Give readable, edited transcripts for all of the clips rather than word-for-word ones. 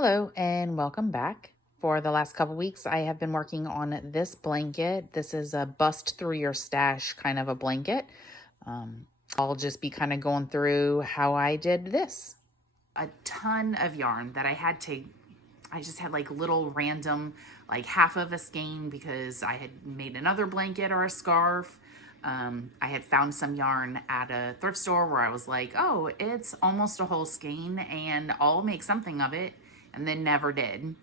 Hello and welcome back. For the last couple weeks, I have been working on this blanket. This is a bust through your stash kind of a blanket. Um, I'll just be kind of going through how I did this. A ton of yarn that I just had like little random, like half of a skein because I had made another blanket or a scarf. I had found some yarn at a thrift store where I was like, oh, it's almost a whole skein and I'll make something of it, and then never did.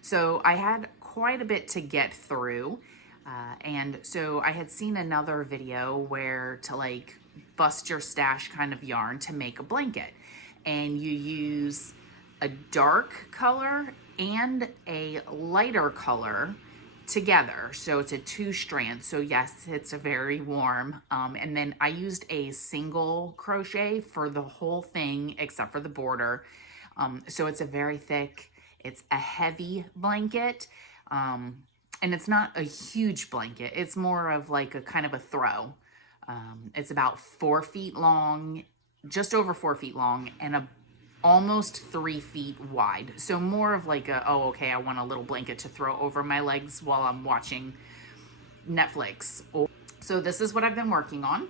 So I had quite a bit to get through. And so I had seen another video where to like bust your stash kind of yarn to make a blanket. And you use a dark color and a lighter color together. So it's a 2 strand. So yes, it's a very warm. And then I used a single crochet for the whole thing except for the border. So it's a very thick, it's a heavy blanket. And it's not a huge blanket. It's more of like a kind of a throw. It's about 4 feet long, just over 4 feet long, and almost 3 feet wide. So more of like oh, okay, I want a little blanket to throw over my legs while I'm watching Netflix. So this is what I've been working on.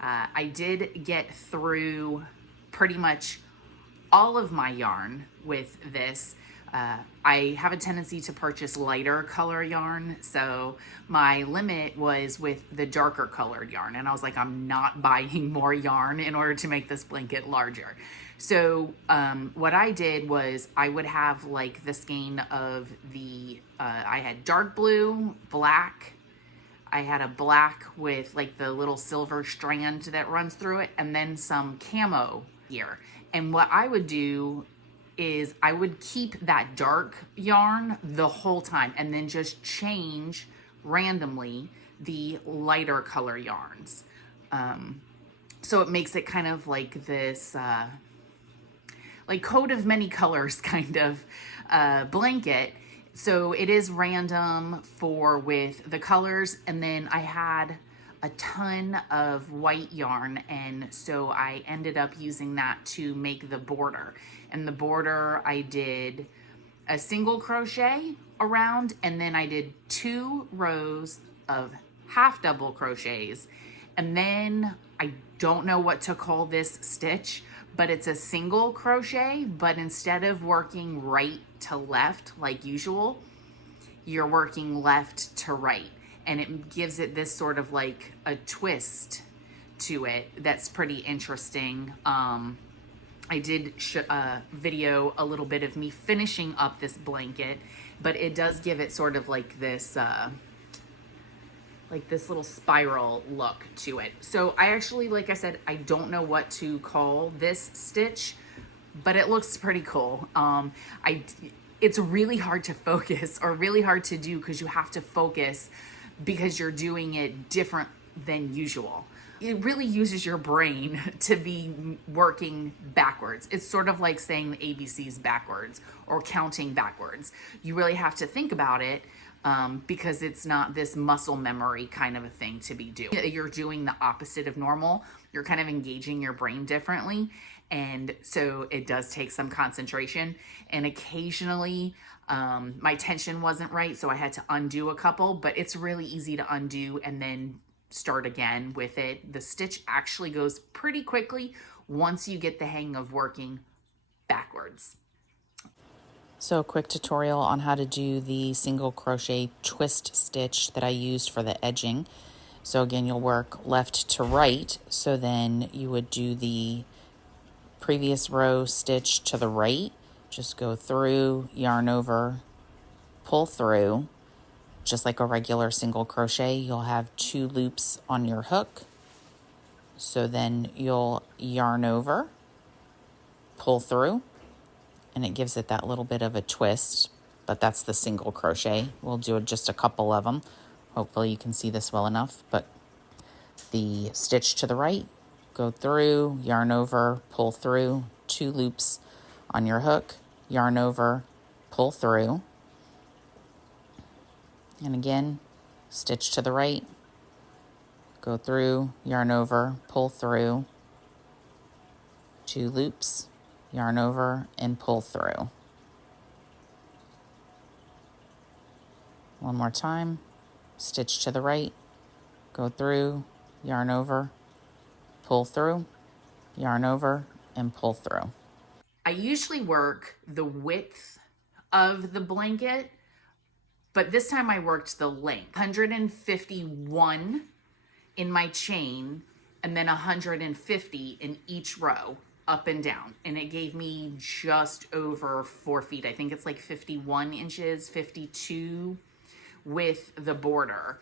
I did get through pretty much all of my yarn with this. I have a tendency to purchase lighter color yarn, so my limit was with the darker colored yarn, and I was like, I'm not buying more yarn in order to make this blanket larger. So what I did was I would have like the skein of I had dark blue, black, I had a black with like the little silver strand that runs through it, and then some camo here. And what I would do is I would keep that dark yarn the whole time and then just change randomly the lighter color yarns. So it makes it kind of like this like coat of many colors kind of blanket. So it is random with the colors, and then I had a ton of white yarn, and so I ended up using that to make the border. And the border I did a single crochet around, and then I did 2 rows of half double crochets, and then I don't know what to call this stitch, but it's a single crochet, but instead of working right to left like usual, you're working left to right, and it gives it this sort of like a twist to it that's pretty interesting. I did video a little bit of me finishing up this blanket, but it does give it sort of like this little spiral look to it. So I actually, like I said, I don't know what to call this stitch, but it looks pretty cool. It's really hard to focus or really hard to do because you have to focus because you're doing it different than usual. It really uses your brain to be working backwards. It's sort of like saying the ABCs backwards or counting backwards. You really have to think about it because it's not this muscle memory kind of a thing to be doing. You're doing the opposite of normal. You're kind of engaging your brain differently. And so it does take some concentration. And occasionally my tension wasn't right, so I had to undo a couple, but it's really easy to undo and then start again with it. The stitch actually goes pretty quickly once you get the hang of working backwards. So a quick tutorial on how to do the single crochet twist stitch that I used for the edging. So again, you'll work left to right. So then you would do the previous row stitch to the right. Just go through, yarn over, pull through. Just like a regular single crochet, you'll have 2 loops on your hook. So then you'll yarn over, pull through, and it gives it that little bit of a twist, but that's the single crochet. We'll do just a couple of them. Hopefully you can see this well enough, but the stitch to the right, go through, yarn over, pull through, 2 loops on your hook, yarn over, pull through, and again, stitch to the right, go through, yarn over, pull through, 2 loops, yarn over, and pull through. One more time, stitch to the right, go through, yarn over, pull through, yarn over, and pull through. I usually work the width of the blanket, but this time I worked the length. 151 in my chain, and then 150 in each row, up and down. And it gave me just over 4 feet. I think it's like 51 inches, 52 with the border.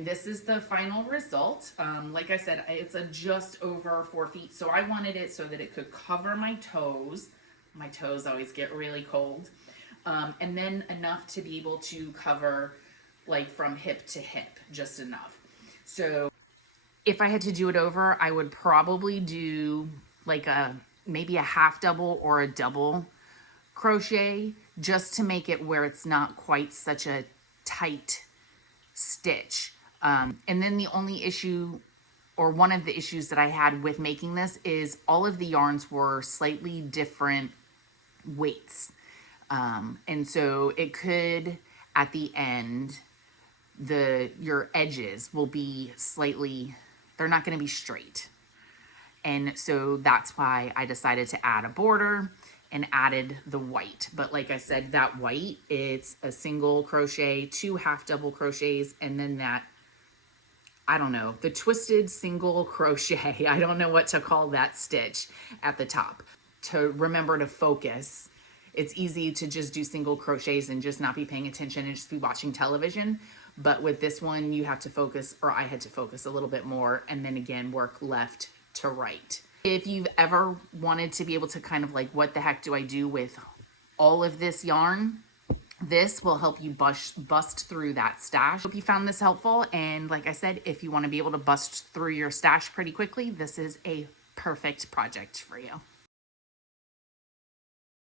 This is the final result. Like I said, it's a just over 4 feet. So I wanted it so that it could cover my toes. My toes always get really cold. And then enough to be able to cover like from hip to hip, just enough. So if I had to do it over, I would probably do like maybe a half double or a double crochet, just to make it where it's not quite such a tight stitch. And then the only issue, or one of the issues that I had with making this, is all of the yarns were slightly different weights. And so it could, at the end, your edges will be slightly, they're not going to be straight. And so that's why I decided to add a border and added the white. But like I said, that white, it's a single crochet, 2 half double crochets, and then that, I don't know, the twisted single crochet. I don't know what to call that stitch at the top. To remember to focus. It's easy to just do single crochets and just not be paying attention and just be watching television. But with this one, you have to focus, or I had to focus a little bit more, and then again, work left to right. If you've ever wanted to be able to kind of like, what the heck do I do with all of this yarn? This will help you bust through that stash. Hope you found this helpful. And like I said, if you want to be able to bust through your stash pretty quickly, this is a perfect project for you.